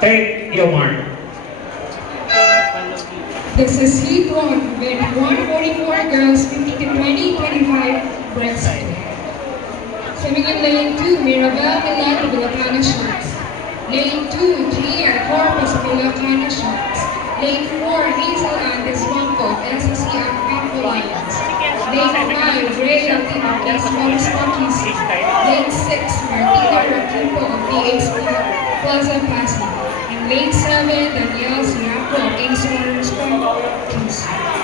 Take your mark. This is Heat 1 with 144 girls, 50 to 20, 25 breast. Swimming in lane 2, Mirabel Milan of Ilocano Sharks. Lane 2, Gia Corpus of Ilocano Sharks. Lane 4, Hazel Andes Wampo of SSC Aqua Lions. Lane 5, Ray Altin of East Motorsport QC. Lane 6, Martina Raquimpo of PH Plaza Pasig. And lane 7, Danielle Sinapo of Ace Motorsport QC.